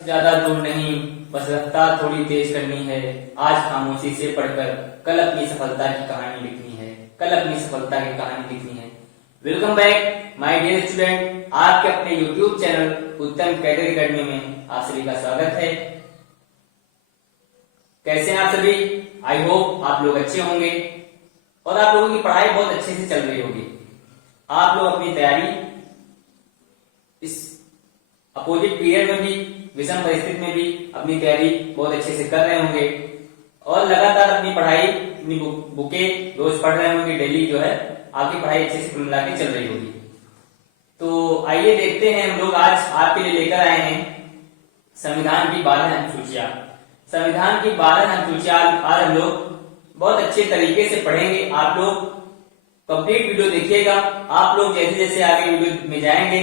ज्यादा दूर नहीं, बस रफ्तार थोड़ी तेज करनी है। आज खामोशी से पढ़कर कल अपनी सफलता की कहानी लिखनी है, कल अपनी सफलता की कहानी लिखनी है। Welcome back my dear student, आपके अपने YouTube channel Uttam career academy में आप सभी का स्वागत है। कैसे हैं आप सभी? आई होप आप लोग अच्छे होंगे और आप लोगों की पढ़ाई बहुत अच्छे से चल रही होगी। आप लोग अपनी तैयारी इस अपोजिट पीरियड में भी, विषम परिस्थिति में भी अपनी तैयारी बहुत अच्छे से कर रहे होंगे और लगातार अपनी पढ़ाई, अपनी बुकें रोज पढ़ रहे होंगे। डेली जो है आपकी पढ़ाई अच्छे से कुल मिला के चल रही होगी। तो आइए देखते हैं, हम लोग आज आपके लिए लेकर आए हैं संविधान की 12 अनुसूचियां। संविधान की 12 अनुसूचियां आज हम लोग बहुत अच्छे तरीके से पढ़ेंगे। आप लोग कंप्लीट वीडियो देखिएगा। आप लोग जैसे जैसे आगे वीडियो में जाएंगे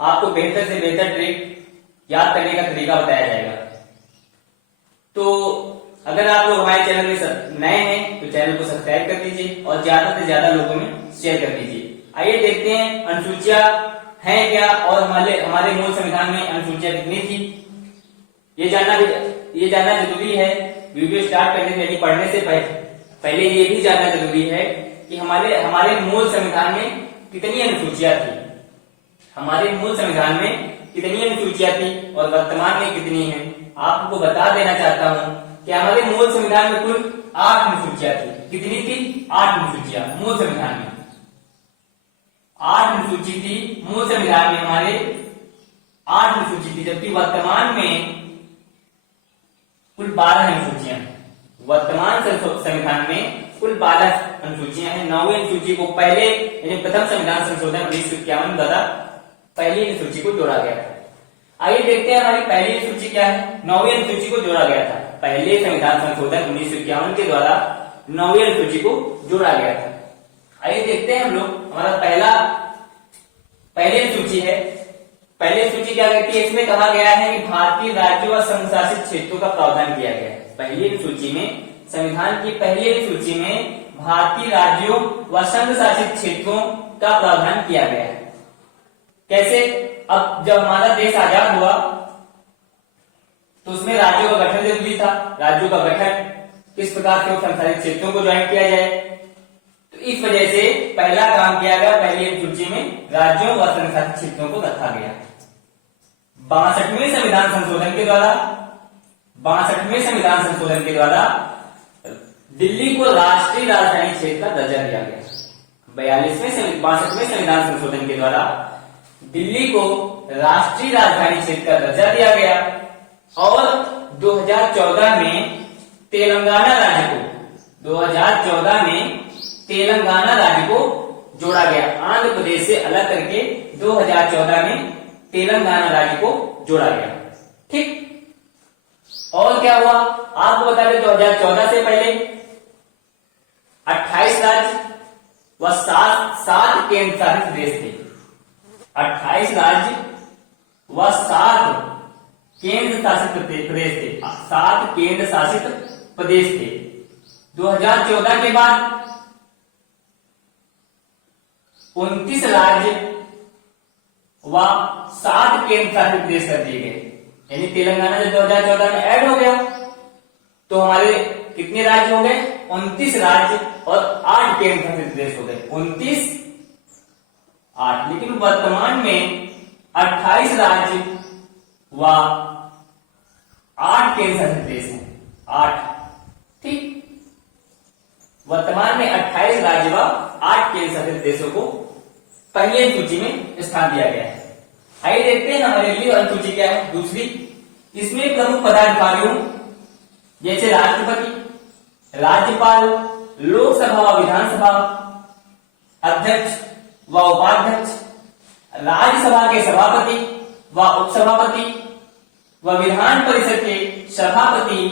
आपको बेहतर से बेहतर ट्रिक याद करने का तरीका बताया जाएगा। तो अगर आप लोग हमारे चैनल में नए हैं तो चैनल को सब्सक्राइब कर दीजिए और ज्यादा से ज्यादा लोगों में शेयर कर दीजिए। आइए देखते हैं अनुसूचियां हैं क्या और हमारे मूल संविधान में अनुसूचियां कितनी थी, ये जानना जरूरी है। वीडियो स्टार्ट करने से यानी पढ़ने से पहले ये भी जानना जरूरी है कि हमारे मूल संविधान में कितनी अनुसूचियां थी। हमारे मूल संविधान में कितनी अनुसूचियां थी और वर्तमान में कितनी है, आपको बता देना चाहता हूं कि हमारे मूल संविधान में कुल 8 अनुसूचियां थी। कितनी थी? 8 अनुसूचियां मूल संविधान में। 8 अनुसूची थी मूल संविधान में, हमारे 8 अनुसूची थी, जबकि वर्तमान में कुल 12 अनुसूचियां हैं। वर्तमान संविधान में कुल 12 अनुसूचियां हैं। 9वीं अनुसूची को पहले यानी प्रथम संविधान संशोधन 1951 द्वारा पहली अनुसूची को जोड़ा गया था। आइए देखते हैं हमारी पहली अनुसूची क्या है। 9वीं अनुसूची को जोड़ा गया था, पहले संविधान संशोधन 1951 के द्वारा 9वीं अनुसूची को जोड़ा गया था। आइए देखते हैं हम लोग, हमारा पहली अनुसूची है। पहली अनुसूची क्या कहती है? इसमें कहा गया है कि भारतीय राज्यों व संघ शासित क्षेत्रों का प्रावधान किया गया है। पहली अनुसूची में, संविधान की पहली अनुसूची में भारतीय राज्यों व संघ शासित क्षेत्रों का प्रावधान किया गया है। कैसे? अब जब हमारा देश आजाद हुआ तो उसमें राज्यों का गठन जरूरी था। राज्यों का गठन किस प्रकार से संसाधित क्षेत्रों को ज्वाइन किया जाए, तो इस वजह से पहला काम किया गया, पहली अनुसूची में राज्यों व संसाधित क्षेत्रों को रखा गया। 62वें संविधान संशोधन के द्वारा 62वें संविधान संशोधन के द्वारा दिल्ली को राष्ट्रीय राजधानी क्षेत्र का दर्जा दिया गया। 62वें संविधान संशोधन के द्वारा दिल्ली को राष्ट्रीय राजधानी क्षेत्र का दर्जा दिया गया और 2014 में तेलंगाना राज्य को जोड़ा गया। आंध्र प्रदेश से अलग करके 2014 में तेलंगाना राज्य को जोड़ा गया। ठीक, और क्या हुआ आपको बता दें। 2014 से पहले 28 राज्य व 7 केंद्र शासित प्रदेश थे। 28 राज्य व 7 केंद्र शासित प्रदेश थे। 7 केंद्र शासित प्रदेश थे। 2014 के बाद 29 राज्य व 7 केंद्र शासित प्रदेश कर दिए गए। यानी तेलंगाना जब 2014 में ऐड हो गया तो हमारे कितने राज्य हो गए? 29 राज्य और 8 केंद्र शासित प्रदेश हो गए। 29, 8। लेकिन वर्तमान में 28 राज्य व 8 केंद्र शासित प्रदेश हैं। 8, ठीक। वर्तमान में 28 राज्य व 8 केंद्र शासित प्रदेशों को पहली अनुसूची में स्थान दिया गया है। आइए देखते हैं हमारे लिए अनुसूची क्या है। दूसरी, इसमें प्रमुख पदाधिकारियों जैसे राष्ट्रपति, राज्यपाल, लोकसभा व विधानसभा अध्यक्ष व उपाध्यक्ष, राज्यसभा के सभापति व उपसभापति व विधान परिषद के सभापति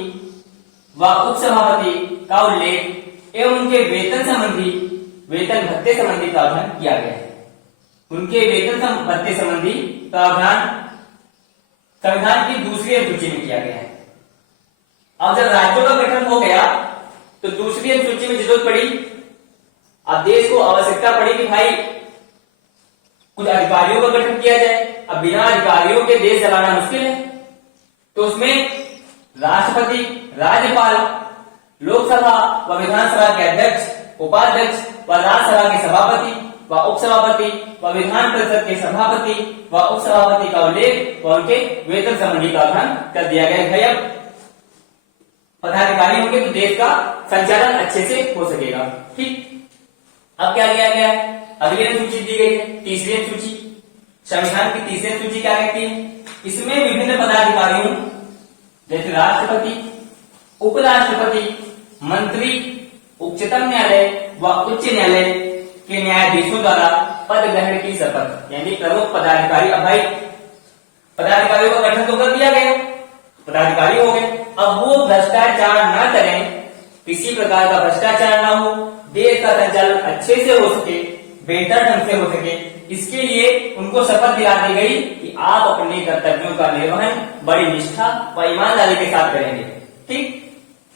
व उपसभापति का उल्लेख एवं उनके वेतन भत्ते संबंधी प्रावधान किया गया है। उनके वेतन भत्ते संबंधी प्रावधान संविधान की दूसरी अनुसूची में किया गया है। अब जब राज्यों का गठन हो गया तो दूसरी अनुसूची में जरूरत पड़ी, अब देश को आवश्यकता पड़ी कि भाई कुछ अधिकारियों का गठन किया जाए। अब बिना अधिकारियों के देश चलाना मुश्किल है, तो उसमें राष्ट्रपति, राज्यपाल, लोकसभा व विधानसभा के अध्यक्ष, उपाध्यक्ष व राज्यसभा के सभापति व उपसभापति व विधान परिषद के सभापति व उपसभापति का उल्लेख व उनके वेतन संबंधी प्रावधान कर दिया गया है। अब पदाधिकारी होंगे तो देश का संचालन अच्छे से हो सकेगा। ठीक, अब क्या किया गया है? अगली अनुसूची दी गई है, तीसरी अनुसूची। संविधान की तीसरी अनुसूची क्या कहती है? इसमें विभिन्न पदाधिकारियों जैसे राष्ट्रपति, उपराष्ट्रपति, मंत्री, उच्चतम न्यायालय व उच्च न्यायालय के न्यायाधीशों द्वारा पद ग्रहण की शपथ, यानी प्रमुख पदाधिकारी। अब भाई पदाधिकारियों का गठन तो कर दिया गया, पदाधिकारी हो गए। अब वो भ्रष्टाचार न करें, किसी प्रकार का भ्रष्टाचार ना हो, देश का संचालन अच्छे से हो सके, बेहतर ढंग से हो सके, इसके लिए उनको शपथ दिला दी गई कि आप अपने कर्तव्यों का निर्वहन बड़ी निष्ठा व ईमानदारी के साथ करेंगे। ठीक,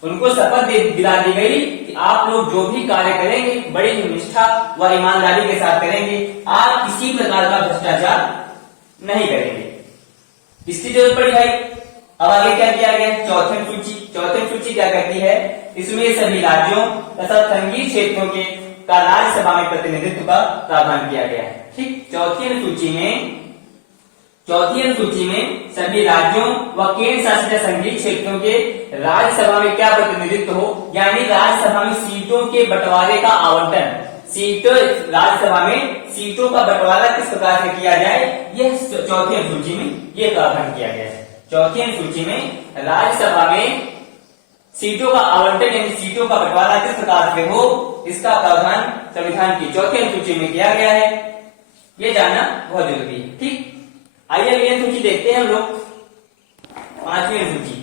उनको शपथ दिला दी गई कि आप लोग जो भी कार्य करेंगे बड़ी निष्ठा व ईमानदारी के साथ करेंगे, आप किसी प्रकार का भ्रष्टाचार नहीं करेंगे। इसकी जरूरत पड़ी भाई। अब आगे क्या किया गया? चौथी अनुसूची। चौथी अनुसूची क्या कहती है? इसमें सभी राज्यों तथा संघीय क्षेत्रों के का राज्यसभा में प्रतिनिधित्व का प्रावधान किया गया है। ठीक, चौथी अनुसूची में सभी राज्यों व केंद्र शासित संघीय क्षेत्रों के राज्यसभा में क्या प्रतिनिधित्व हो, यानी राज्यसभा में सीटों के बंटवारे का आवंटन, सीटों राज्यसभा में सीटों का बंटवारा किस प्रकार से किया जाए, यह चौथी अनुसूची में यह प्रावधान किया गया है। चौथी अनुसूची में राज्यसभा में सीटों का आवंटन यानी सीटों का बंटवारा किस प्रकार से हो, इसका प्रावधान संविधान की चौथी अनुसूची में किया गया है। ये जानना बहुत जरूरी है। ठीक, आइए अगली अनुसूची देखते हैं हम लोग। पांचवी अनुसूची।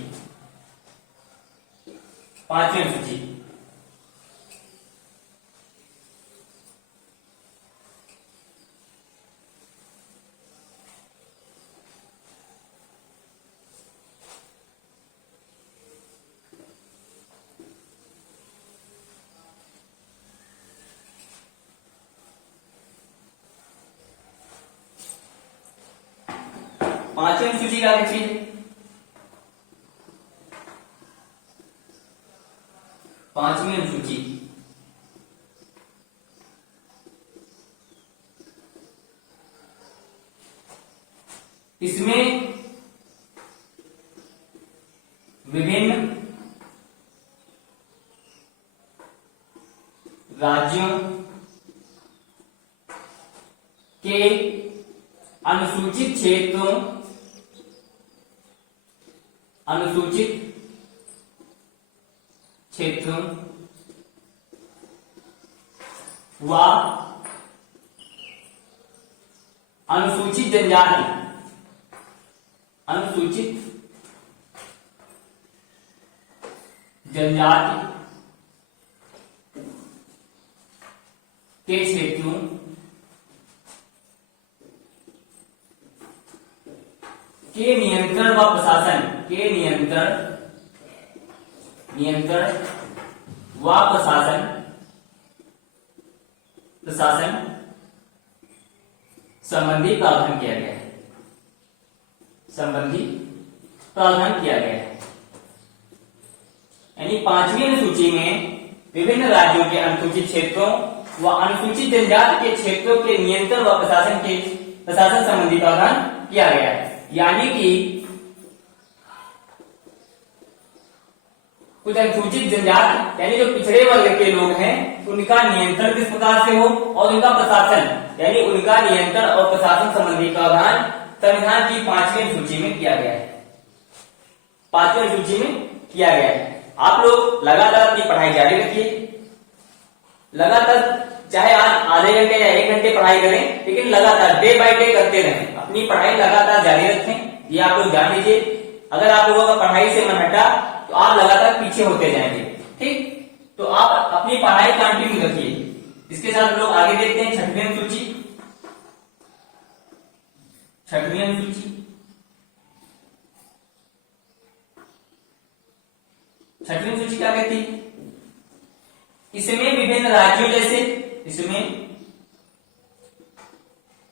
पांचवी अनुसूची पांचवी अनुसूची क्या कहती है? पांचवी अनुसूची इसमें विभिन्न राज्यों के अनुसूचित क्षेत्रों व अनुसूचित जनजाति के क्षेत्रों के नियंत्रण व प्रशासन संबंधी प्रावधान किया गया है। यानी पांचवी अनुसूची में विभिन्न राज्यों के अनुसूचित क्षेत्रों व अनुसूचित जनजाति के क्षेत्रों के नियंत्रण व प्रशासन संबंधी प्रावधान किया गया है। यानी कि कुछ अनुसूचित जनजाति यानी जो पिछड़े वर्ग के लोग हैं, उनका नियंत्रण किस प्रकार से हो और उनका प्रशासन यानी उनका नियंत्रण और प्रशासन संबंधी प्रावधान संविधान की पांचवी अनुसूची में किया गया है। पांचवी अनुसूची में किया गया है। आप लोग लगातार अपनी पढ़ाई जारी रखिए, लगातार चाहे आज आधे घंटे या 1 घंटे पढ़ाई करें, लेकिन लगातार डे बाय डे करते रहें, अपनी पढ़ाई लगातार जारी रखें। ये आप लोग जान लीजिए, अगर आप लोगों का पढ़ाई से मन हटा तो आप लगातार पीछे होते जाएंगे। ठीक, तो आप अपनी पढ़ाई कंटिन्यू रखिए। इसके साथ हम लोग आगे देखते हैं छठवीं अनुसूची। छठवीं अनुसूची क्या कहती है? इसमें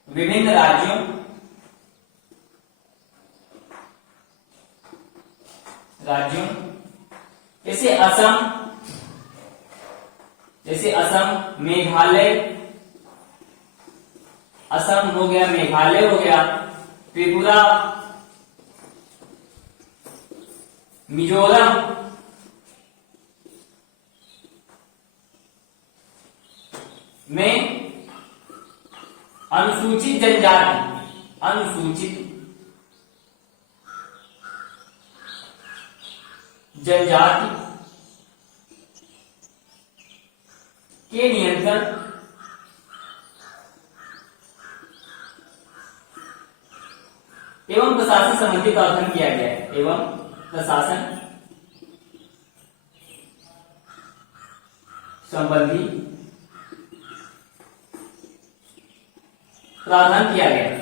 विभिन्न राज्यों राज्यों, जैसे असम, मेघालय, असम हो गया, मेघालय हो गया, त्रिपुरा, मिजोरम, में अनुसूचित जनजाति के नियंत्रण एवं प्रशासन संबंधी प्रावधान किया गया है, एवं प्रशासन संबंधी प्रावधान किया गया है।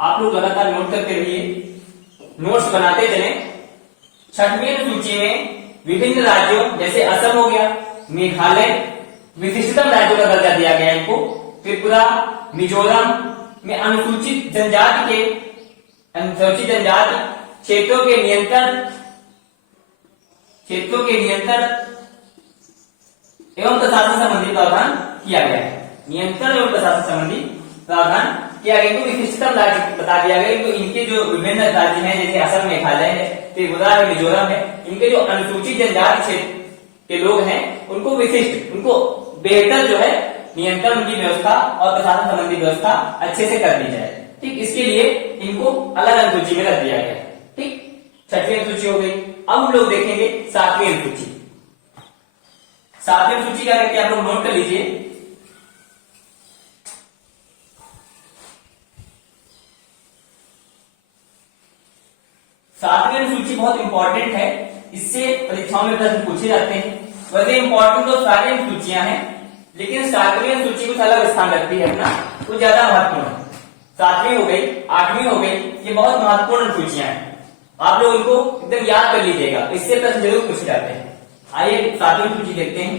आप लोग लगातार नोट करते रहिए, नोट्स बनाते चले। छठवीं अनुसूची में विभिन्न राज्यों जैसे असम हो गया, मेघालय, विशिष्टतम राज्यों का दर्जा दिया गया है इनको, त्रिपुरा, मिजोरम में अनुसूचित जनजाति क्षेत्रों के नियंत्रण एवं प्रशासन संबंधी प्रावधान किया गया है। नियंत्रण एवं प्रशासन संबंधी प्रावधान किया गया। इनको विशिष्टतम राज्य बता दिया गया। तो इनके जो विभिन्न राज्य हैं जैसे असम, मेघालय है, त्रिपुरा है, मिजोरम है, इनके जो अनुसूचित जनजाति क्षेत्र के लोग हैं उनको विशिष्ट, उनको बेहतर जो है नियंत्रण की व्यवस्था और प्रशासन संबंधी व्यवस्था अच्छे से कर दी जाए। ठीक, इसके लिए इनको अलग अनुसूची में रख दिया गया। ठीक, छठवीं अनुसूची हो गई। अब हम लोग देखेंगे सातवीं अनुसूची। सातवीं अनुसूची क्या कहते हैं आप लोग नोट कर लीजिए। सातवीं अनुसूची बहुत इंपॉर्टेंट है, इससे परीक्षाओं में प्रश्न पूछे जाते हैं। वैसे इंपॉर्टेंट तो सारी अनुसूचियां हैं, लेकिन सातवीं अनुसूची कुछ अलग स्थान रखती है अपना, वो ज्यादा महत्वपूर्ण है। सातवीं हो गई, आठवीं हो गई, ये बहुत महत्वपूर्ण अनुसूचियां हैं। आप लोग इनको एकदम याद कर लीजिएगा, इससे प्रश्न जरूर पूछे जाते हैं। आइए सातवीं अनुसूची देखते हैं।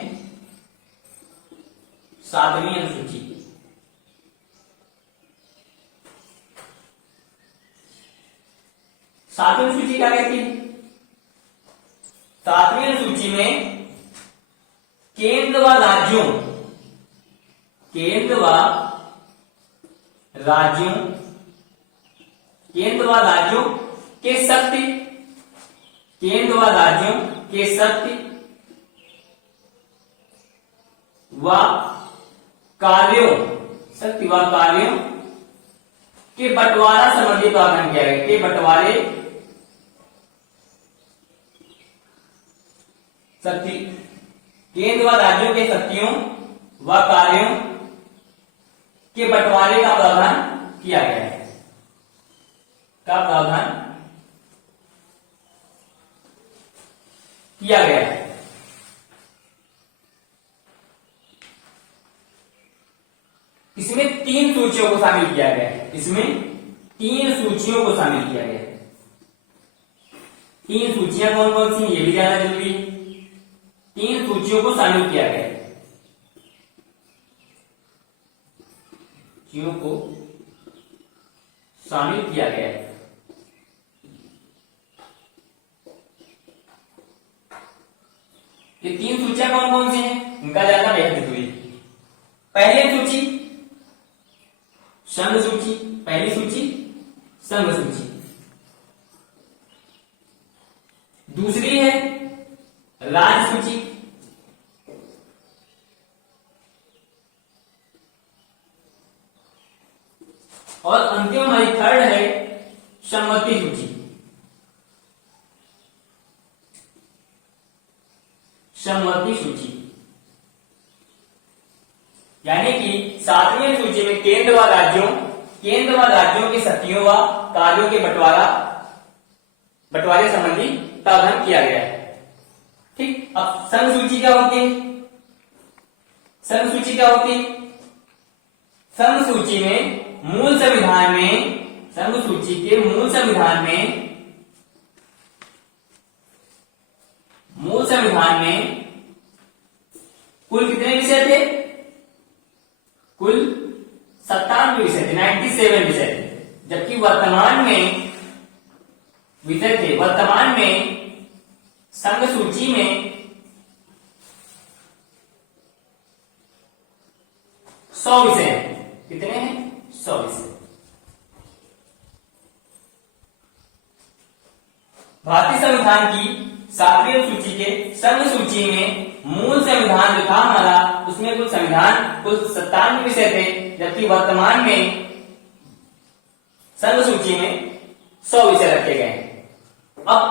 सातवीं अनुसूची सातवीं अनुसूची क्या कहती है? सातवीं अनुसूची में केंद्र व राज्यों के शक्ति व कार्यों के बंटवारा संबंधी प्रावधान किया गया। के बंटवारे शक्ति, केंद्र व राज्यों के शक्तियों व कार्यों के बंटवारे का प्रावधान किया गया है। इसमें तीन सूचियों को शामिल किया गया है। तीन सूचियां कौन कौन सी, ये भी जानना जरूरी है। तीन सूचियों को शामिल किया गया है। ये तीन सूचियां कौन कौन सी हैं, इनका जानना बेहद जरूरी है। पहली सूची संघ सूची, पहली सूची संघ सूची। दूसरी है राज्य सूची, और अंतिम हमारी थर्ड है सम्मति सूची। यानी कि सातवीं सूची में केंद्र व राज्यों की शक्तियों व कार्यों के बंटवारे संबंधी प्रावधान किया गया है। ठीक, अब संघ सूची क्या होती है? संघ सूची में मूल संविधान में कुल कितने विषय थे? कुल 97 विषय थे, 97 विषय थे, जबकि वर्तमान में विषय थे, वर्तमान में संघ सूची में 100 विषय हैं। कितने हैं? 100 विषय। भारतीय संविधान की 7वीं सूची के संघ सूची में मूल संविधान जो था हमारा, उसमें कुल 97 विषय थे, जबकि वर्तमान में संघ सूची में 100 विषय रखे गए हैं। अब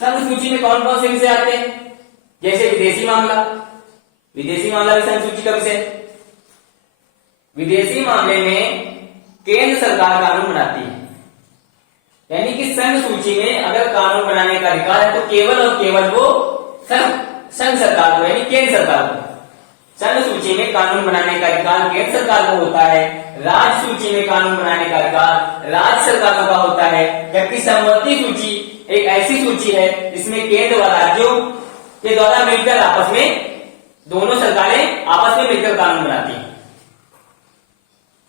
संघ सूची में कौन कौन से विषय आते हैं? जैसे विदेशी मामला, विदेशी मामला भी संघ सूची का विषय। विदेशी मामले में केंद्र सरकार कानून बनाती है, यानी कि संघ सूची में अगर कानून बनाने का अधिकार है तो केवल और केवल वो संघ सरकार को, यानी केंद्र सरकार को। संघ सूची में कानून बनाने का अधिकार केंद्र सरकार को होता है, राज्य सूची में कानून बनाने का अधिकार राज्य सरकारों का होता है, जबकि समवर्ती सूची एक ऐसी सूची है जिसमें केंद्र व राज्यों के द्वारा मिलकर आपस में, दोनों सरकारें आपस में मिलकर कानून बनाती हैं।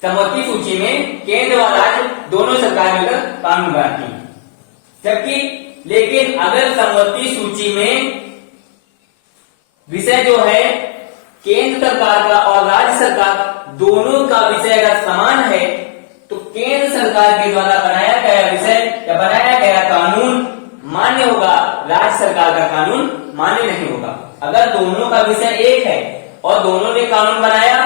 समवर्ती सूची में केंद्र व राज्य दोनों सरकारें मिलकर कानून बनाती हैं। जबकि लेकिन अगर समवर्ती सूची में विषय जो है केंद्र सरकार का और राज्य सरकार दोनों का विषय अगर समान है, तो केंद्र सरकार के द्वारा बनाया गया विषय या बनाया गया कानून मान्य होगा, राज्य सरकार का कानून मान्य नहीं होगा। अगर दोनों का विषय एक है और दोनों ने कानून बनाया,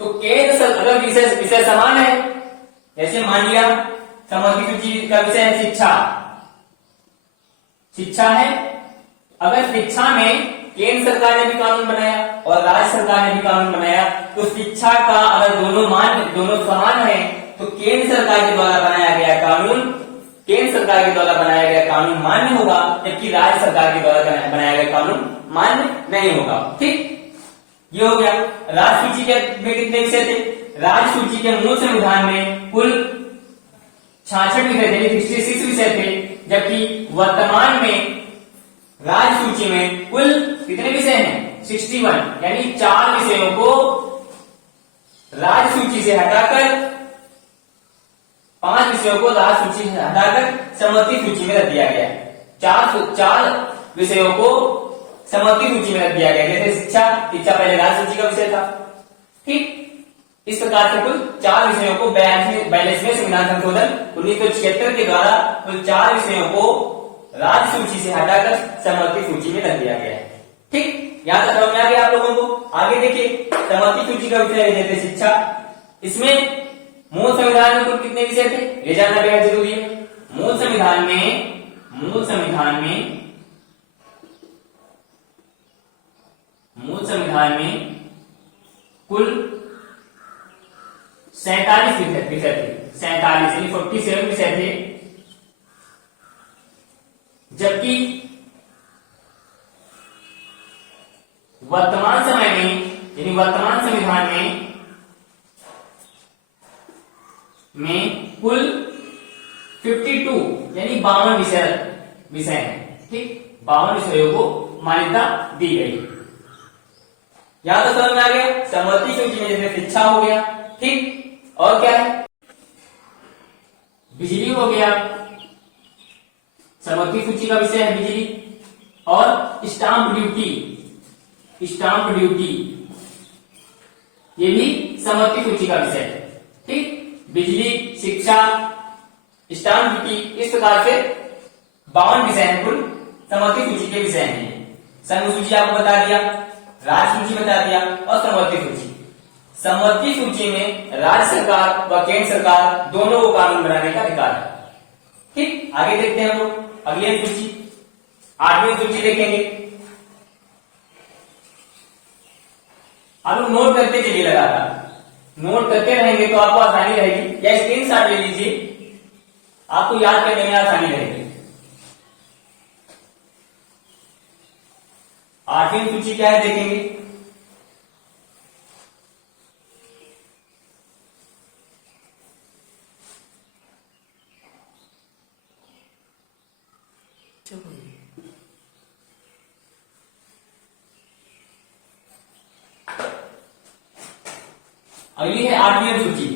तो केंद्र सरकार अगर विषय समान है, जैसे मान लिया समवर्ती सूची का विषय है शिक्षा है, अगर शिक्षा में केंद्र सरकार ने भी कानून बनाया और राज्य सरकार ने भी कानून बनाया, तो शिक्षा का अगर दोनों समान है, तो केंद्र सरकार के द्वारा बनाया गया कानून मान्य होगा, जबकि राज्य सरकार के द्वारा बनाया गया कानून मान्य नहीं होगा। ठीक, ये हो गया। राज्य सूची के में कितने विषय थे? राज्य सूची के मूल संविधान में कुल 66 विषय थे, 66 विषय थे, जबकि वर्तमान में राज्य सूची में कुल कितने विषय हैं? 61, यानी 4 विषयों को राज्य सूची से हटाकर 5 विषयों को राज्य सूची से हटाकर समवर्ती सूची में रख दिया गया। 4 विषयों को समवर्ती सूची में रख दिया गया, जैसे शिक्षा पहले राज्य सूची का विषय था। ठीक, इस प्रकार से कुल 4 विषयों को 42वें संविधान संशोधन 1976 के द्वारा कुल 4 विषयों को राज्य सूची से हटाकर समवर्ती सूची में रख दिया गया है। ठीक, यहां तक समझ में आ गया आप लोगों को। आगे देखिए, समवर्ती सूची का विषय है जैसे शिक्षा, इसमें मूल संविधान में कुल कितने विषय थे? ले जाना बेहद जरूरी है। मूल संविधान में कुल 47 विषय थे, 47 विषय थे, जबकि वर्तमान समय में, यानी वर्तमान संविधान में कुल 52 यानी 52 विषय हैं। ठीक, 52 विषयों को मान्यता दी गई। यहां तक समझ में आ गया। समवर्ती सूची में जैसे शिक्षा हो गया, ठीक, और क्या है? बिजली हो गया, समवर्ती सूची का विषय है बिजली, और स्टाम्प ड्यूटी ये भी समवर्ती सूची का विषय है। ठीक, बिजली, शिक्षा, स्टाम्प ड्यूटी, इस प्रकार से 52 विषय हैं कुल समवर्ती सूची के विषय हैं। संघ सूची आपको बता दिया, राज्य सूची बता दिया, और समवर्ती सूची। समवर्ती सूची में राज्य सरकार व केंद्र सरकार दोनों को कानून बनाने का अधिकार है। ठीक, आगे देखते हैं हम लोग अगली सूची, 8वीं सूची देखेंगे। आप लोग नोट करते चलिए, लगातार नोट करते रहेंगे तो आपको आसानी रहेगी, या स्क्रीनशॉट ले लीजिए, आपको याद करने में आसानी रहेगी। 8वीं सूची क्या है देखेंगे। अगली है 8वीं अनुसूची।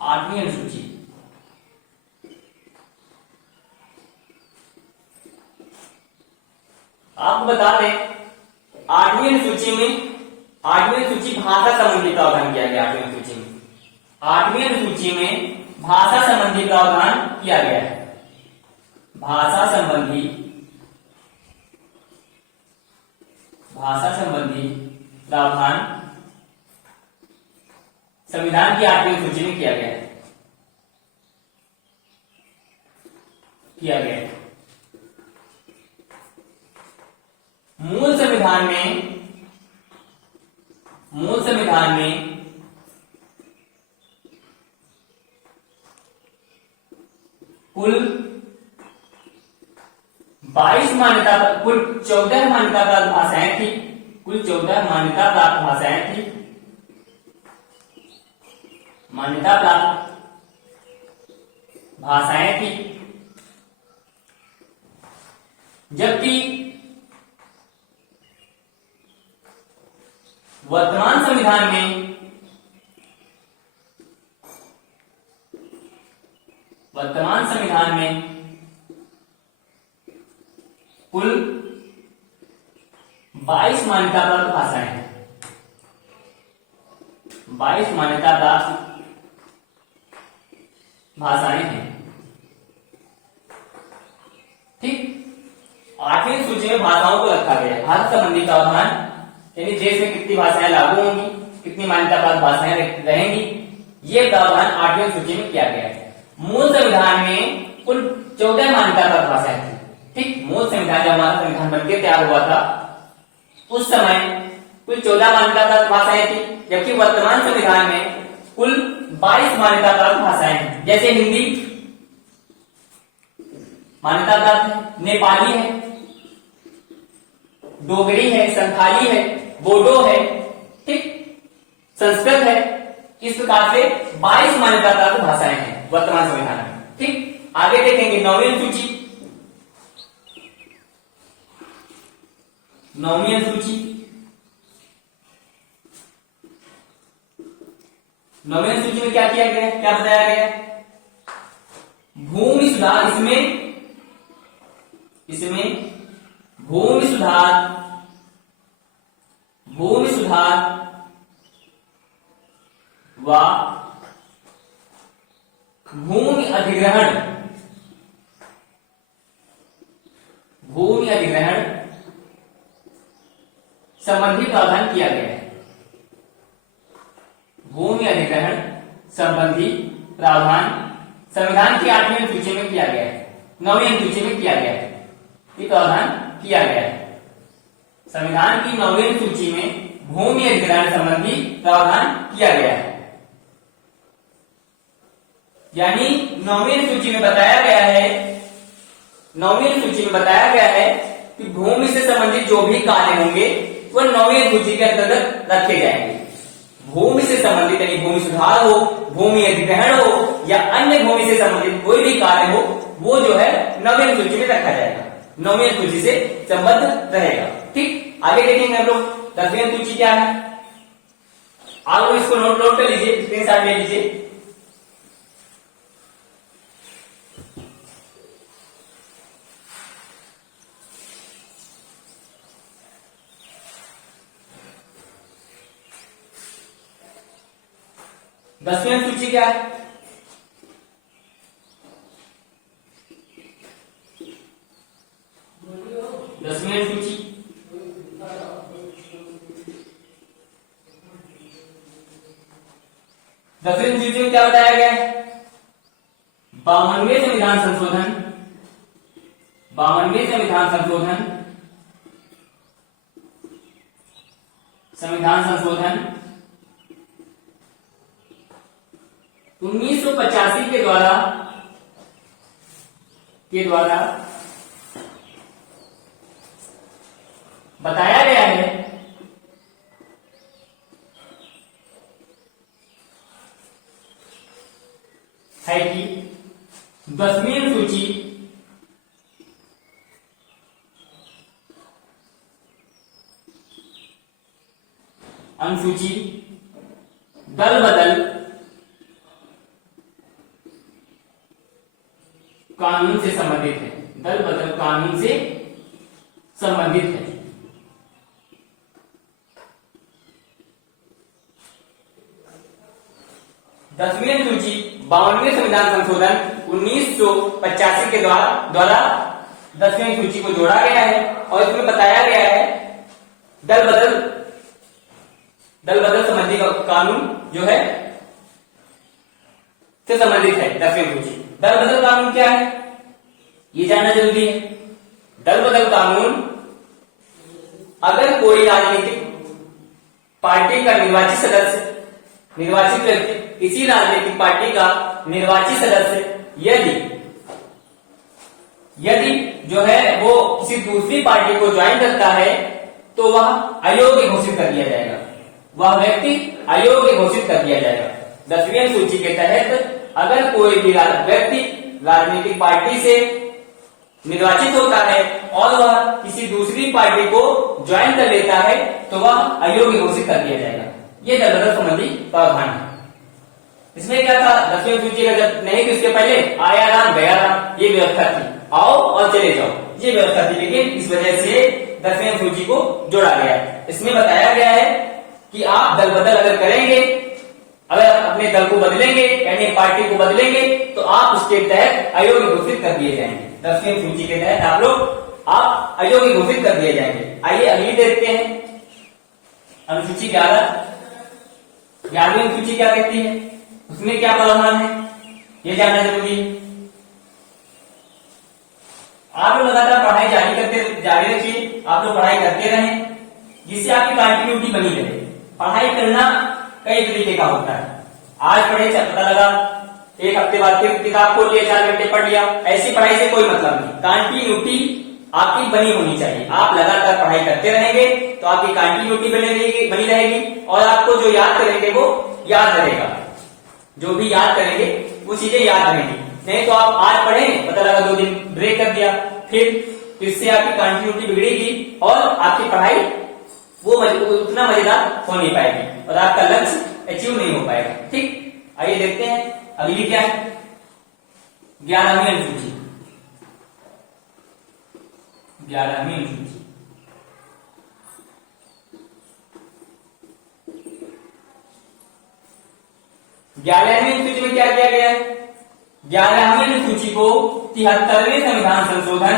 8वीं अनुसूची आपको बता दें, 8वीं अनुसूची में 8वीं अनुसूची भाषा संबंधी प्रावधान किया गया। 8वीं अनुसूची में 8वीं अनुसूची में भाषा संबंधी प्रावधान किया गया है। भाषा संबंधी प्रावधान संविधान की 8वीं अनुसूची में किया गया है। मूल संविधान में कुल 22 मान्यता, कुल 14 मान्यता प्राप्त भाषाएं थी। कुल 14 मान्यता प्राप्त भाषाएं थी। मान्यता प्राप्त भाषाएं थी, जबकि वर्तमान संविधान में कुल 22 मान्यता प्राप्त भाषाएं हैं। 22 मान्यता प्राप्त भाषाएं हैं। ठीक, 8वीं सूची में भाषाओं को रखा गया है। भाषा संबंधी प्रावधान यानी देश में कितनी भाषाएं लागू होंगी, कितनी मान्यता प्राप्त भाषाएं रहेंगी, ये प्रावधान 8वीं सूची में किया गया है। मूल संविधान में कुल 14 मान्यता प्राप्त भाषाएं थी। ठीक, मूल संविधान जब हमारा संविधान बनकर तैयार हुआ था उस समय कुल 14 मान्यता प्राप्त भाषाएं थी, जबकि वर्तमान संविधान में कुल 22 मान्यता प्राप्त भाषाएं हैं। जैसे हिंदी मान्यता प्राप्त है, नेपाली है, डोगरी है, संथाली है, बोडो है, ठीक, संस्कृत है। इस प्रकार से 22 मान्यता प्राप्त भाषाएं हैं वर्तमान संविधान में। ठीक, आगे देखेंगे 9वीं अनुसूची। 9वीं अनुसूची 9वीं अनुसूची में क्या किया गया है, क्या बताया गया है? भूमि सुधार, इसमें भूमि सुधार व भूमि अधिग्रहण संबंधी प्रावधान किया गया है। भूमि अधिग्रहण संबंधी प्रावधान संविधान की 8वीं अनुसूची में किया गया है। 9वीं अनुसूची में किया गया है, ये प्रावधान किया गया है। संविधान की 9वीं अनुसूची में भूमि अधिग्रहण संबंधी प्रावधान किया गया है। यानी 9वीं अनुसूची में बताया गया है, 9वीं अनुसूची में बताया गया है कि भूमि से संबंधित जो भी कार्य होंगे वह 9वीं अनुसूची के अंतर्गत रखे जाएंगे। भूमि से संबंधित यानी भूमि सुधार हो, भूमि अधिग्रहण हो या अन्य भूमि से संबंधित कोई भी कार्य हो, वो जो है 9वीं अनुसूची में रखा जाएगा, 9वीं अनुसूची से संबद्ध रहेगा। ठीक, आगे देखेंगे हम लोग 10वीं अनुसूची क्या है। आप लोग इसको नोट कर लीजिए, स्क्रीनशॉट ले लीजिए। दसवीं अनुसूची क्या है? दसवीं अनुसूची में क्या बताया गया है? 52वें संविधान संशोधन 1985 के द्वारा बताया गया है कि 10वीं अनुसूची अनुसूची दल बदल कानून से संबंधित है, दल बदल कानून से संबंधित है। 10वीं अनुसूची 52वें संविधान संशोधन 1985 के द्वारा 10वीं अनुसूची को जोड़ा गया है और इसमें बताया गया है दल बदल संबंधी कानून जो है से संबंधित है। 10वीं अनुसूची दल बदल कानून क्या है ये जानना जरूरी है। दल बदल कानून अगर कोई राजनीतिक पार्टी का निर्वाचित व्यक्ति किसी राजनीतिक पार्टी का निर्वाचित सदस्य यदि जो है वो किसी दूसरी पार्टी को ज्वाइन करता है तो वह अयोग्य घोषित कर दिया जाएगा, वह व्यक्ति अयोग्य घोषित कर दिया जाएगा। 10वीं अनुसूची के तहत अगर कोई भी व्यक्ति राजनीतिक पार्टी से निर्वाचित होता है और वह किसी दूसरी पार्टी को ज्वाइन कर लेता है तो वह अयोग्य घोषित कर दिया जाएगा। ये दल बदल संबंधी प्रावधान है। इसमें क्या था 10वीं अनुसूची का जब नहीं थी उसके पहले आया राम गया राम ये व्यवस्था थी, आओ और चले जाओ ये व्यवस्था थी, लेकिन इस वजह से 10वीं अनुसूची को जोड़ा गया। इसमें बताया गया है कि आप दल बदल अगर करेंगे, अगर अपने दल को बदलेंगे यानी पार्टी को बदलेंगे तो आप उसके तहत अयोग्य घोषित कर दिए जाएंगे। 10वीं अनुसूची के तहत आप अयोग्य घोषित कर दिए जाएंगे। आइए अगली देखते हैं अनुसूची 11वीं अनुसूची क्या कहती है, उसमें क्या प्रावधान है ये जानना जरूरी है। आप लोग लगातार पढ़ाई जारी रखिए, आप लोग पढ़ाई करते रहें जिससे आपकी कंटिन्यूटी बनी रहे। पढ़ाई करना कई तरीके का होता है, आज पढ़े पता लगा, एक हफ्ते बाद फिर किताब खोल लिया, 4 घंटे पढ़ लिया, ऐसी पढ़ाई से कोई मतलब नहीं। कंटिन्यूटी आपकी बनी होनी चाहिए। आप लगातार पढ़ाई करते रहेंगे तो आपकी कंटिन्यूटी बनी रहेगी और आपको जो याद करेंगे वो याद रहेगा, जो भी याद करेंगे वो चीजें याद रहेंगी। नहीं तो आप आज पढ़े, पता लगा 2 दिन ब्रेक कर दिया, फिर इससे आपकी कंटिन्यूटी बिगड़ेगी और आपकी पढ़ाई वो उतना मजेदार हो नहीं पाएगी और आपका लक्ष्य अचीव नहीं हो पाएगा। ठीक, आइए देखते हैं अगली क्या है 11वीं अनुसूची। 11वीं अनुसूची में क्या किया गया है? 11वीं अनुसूची को 73वें संविधान संशोधन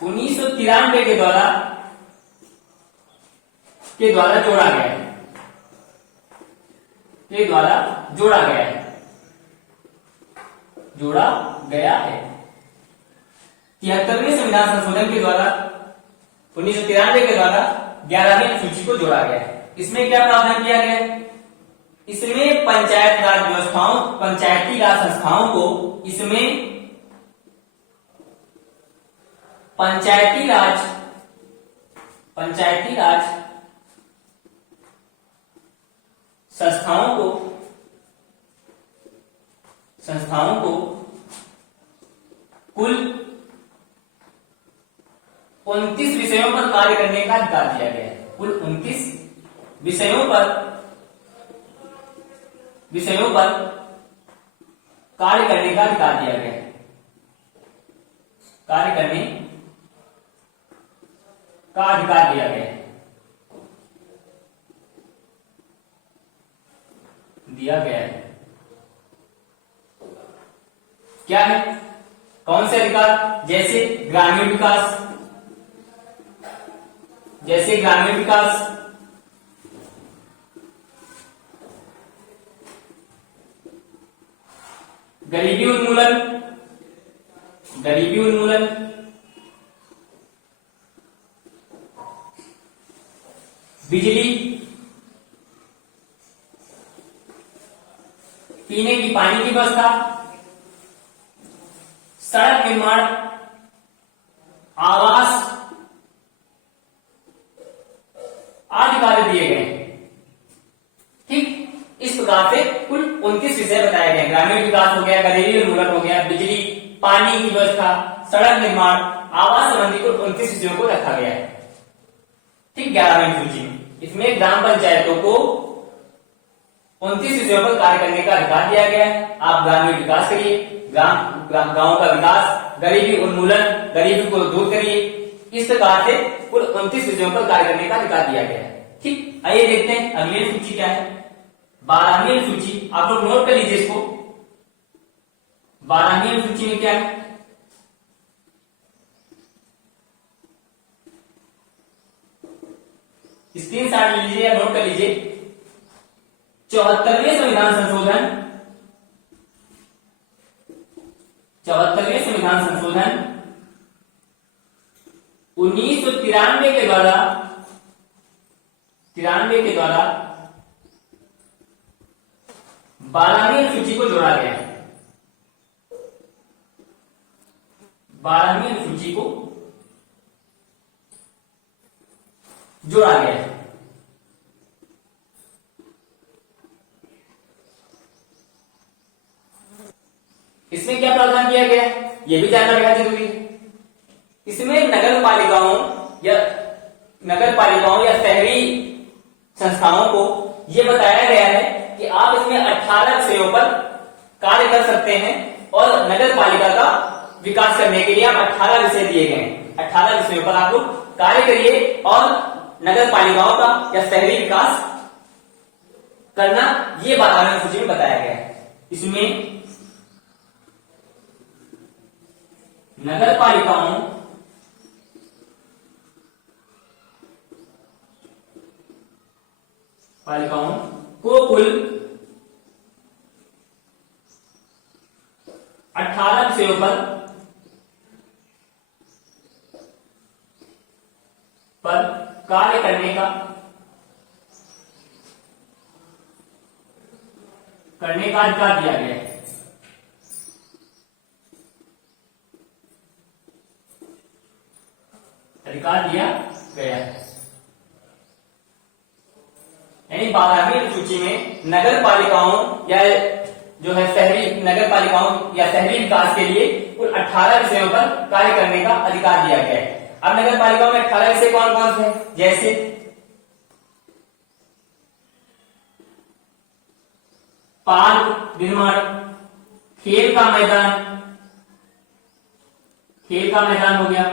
1993 के द्वारा जोड़ा गया है, जोड़ा गया है। 73वें संविधान संशोधन के द्वारा 1993 के द्वारा 11वीं अनुसूची को जोड़ा गया है। इसमें क्या प्रावधान किया गया है? इसमें पंचायती राज संस्थाओं को इसमें पंचायती राज संस्थाओं को कुल 29 विषयों पर कार्य करने का अधिकार दिया गया है। कुल 29 विषयों पर कार्य करने का अधिकार दिया गया है। कार्य करने का अधिकार दिया गया है। क्या है? कौन से अधिकार? जैसे ग्रामीण विकास, गरीबी उन्मूलन, बिजली, पीने की पानी की व्यवस्था, सड़क निर्माण, आवास आदि कार्य दिए गए हैं। ठीक, इस प्रकार से कुल 29 विषय बताए गए। ग्रामीण विकास हो गया, गरीबी उन्मूलन हो गया, बिजली, पानी की व्यवस्था, सड़क निर्माण, आवास संबंधी कुल 29 विषयों को रखा गया है। ठीक, 11वीं सूची में इसमें ग्राम पंचायतों को 29 विषयों पर कार्य करने का अधिकार दिया गया है। आप ग्रामीण विकास करिए, गांव का विकास, गरीबी उन्मूलन, गरीबी को दूर करिए, इस प्रकार से कुल 29 विषयों पर कार्य करने का अधिकार दिया गया है। ठीक, आइए देखते हैं अगली सूची क्या है। 12वीं सूची, आप लोग नोट कर लीजिए इसको। 12वीं सूची में क्या है, स्क्रीनशॉट ले लीजिए या नोट कर लीजिए। 74वें संविधान संशोधन, 74वें संविधान संशोधन 1993 के द्वारा 12वीं सूची को जोड़ा गया है। 12वीं सूची को जोड़ा गया है। इसमें क्या प्रावधान किया गया है, यह भी जानना बेहद जरूरी है। इसमें नगर पालिकाओं या शहरी संस्थाओं को यह बताया गया है कि आप इसमें 18 विषयों पर कार्य कर सकते हैं और नगर पालिका का विकास करने के लिए आप 18 विषय दिए गए हैं। 18 विषयों पर आप लोग कार्य करिए और नगर पालिकाओं का या शहरी विकास करना, यह 12वीं सूची में बताया गया है। इसमें नगर पालिकाओं को कुल 18 विषयों पर कार्य करने का अधिकार दिया गया है। अधिकार दिया गया है। यानी 12वीं सूची में नगर पालिकाओं या जो है नगर पालिकाओं या शहरी विकास के लिए कुल 18 विषयों पर कार्य करने का अधिकार दिया गया है। अब नगर पालिकाओं में 18 विषय कौन कौन से हैं, जैसे पार्क निर्माण, खेल का मैदान हो गया,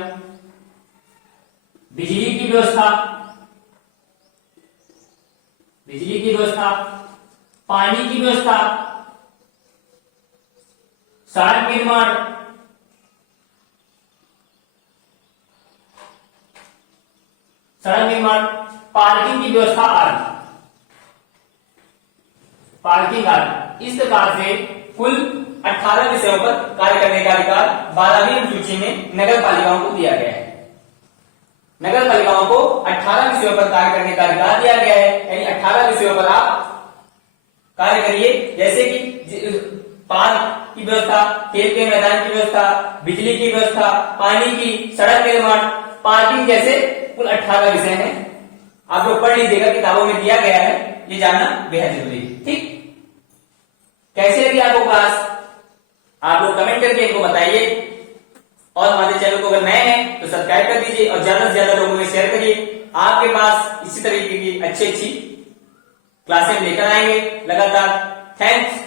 बिजली की व्यवस्था, पानी की व्यवस्था, सड़क निर्माण, पार्किंग की व्यवस्था आदि। इस प्रकार से कुल 18 विषयों पर कार्य करने का अधिकार 12वीं सूची में नगर पालिकाओं को दिया गया है। नगर पालिकाओं को 18 विषयों पर कार्य करने का अधिकार दिया गया है। यानी 18 विषयों पर आप कार्य करिए, जैसे कि पार्क की व्यवस्था, खेल के मैदान की व्यवस्था, बिजली की व्यवस्था, पानी की, सड़क निर्माण, पार्किंग जैसे कुल 18 विषय हैं। आप लोग पढ़ लीजिएगा, किताबों में दिया गया है, ये जानना बेहद जरूरी है। ठीक, कैसे लगी आपको क्लास, आप लोग कमेंट करके इनको बताइए और हमारे चैनल को अगर नए हैं तो सब्सक्राइब कर दीजिए और ज्यादा से ज्यादा लोगों में शेयर करिए। आपके पास इसी तरीके की अच्छी क्लासें लेकर आएंगे लगातार। थैंक्स।